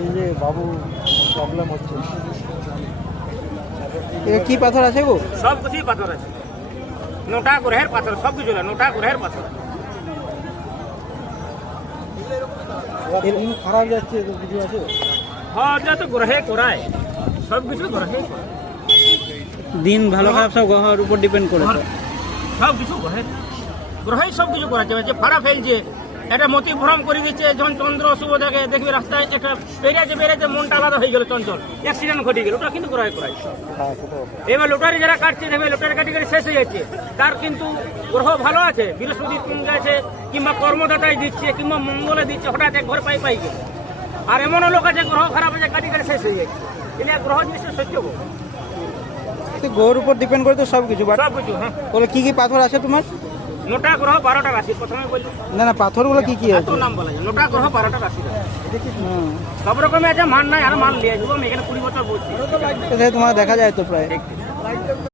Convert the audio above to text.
এই যে বাবু প্রবলেম হচ্ছে, কি পাথর আছে গো? সব কিছুই পাথর আছে, নোটা গ্রহের পাথর, সব কিছু না, নোটা গ্রহের পাথর। দিন খারাপ যাচ্ছে তো কিছু আছে? হ্যাঁ, যা তো গ্রহে করায়, সব কিছু গ্রহে করায়, দিন ভালো খারাপ সব গ্রহের উপর ডিপেন্ড করে তো। সব কিছু গ্রহে গ্রহেই সব কিছু করা যাবে। যে ফাড়া ফেলছে, একটা মতি ভ্রম করে দিচ্ছে, যখন চন্দ্র শুভ দেখে দেখবি রাস্তায় একটা বেরিয়েছে মনটা আলাদা হয়ে গেল, চঞ্চল অ্যাক্সিডেন্ট ঘটে গেল, ওটা কিন্তু গ্রহে করায়। হ্যাঁ, সেটাও। এবার লোটারি যারা কাটছে দেখবে লোটারি কাটি করে শেষ হয়ে যাচ্ছে, তার কিন্তু গ্রহ ভালো আছে, বৃহস্পতি তুঙ্গে আছে, কিংবা কর্মদাতায় দিচ্ছে, কিংবা মঙ্গলে দিচ্ছে, হঠাৎ এক ঘর পাই গেল। আর এমনও লোক আছে গ্রহ খারাপ আছে, কাটি করে শেষ হয়ে যাচ্ছে। এটা গ্রহ জিনিসটা সত্য গো। গ্রহের উপর ডিপেন্ড করে তো সব কিছু। সব কিছু, হ্যাঁ। বলে কি কি পাথর আছে তোমার? নোটা গ্রহ 12টা রাশি, প্রথমে বললি না না, পাথরগুলো কি কি এত আছে? নাম বলা যায়। নোটা গ্রহ 12টা রাশি আছে। হুম। সব রকমের আছে, মান নাই আর মান লিয়ে যাবো। আমি এখানে 20 বছর বলছি। তোমার দেখা যায় তো প্রায়। ঠিক ঠিক।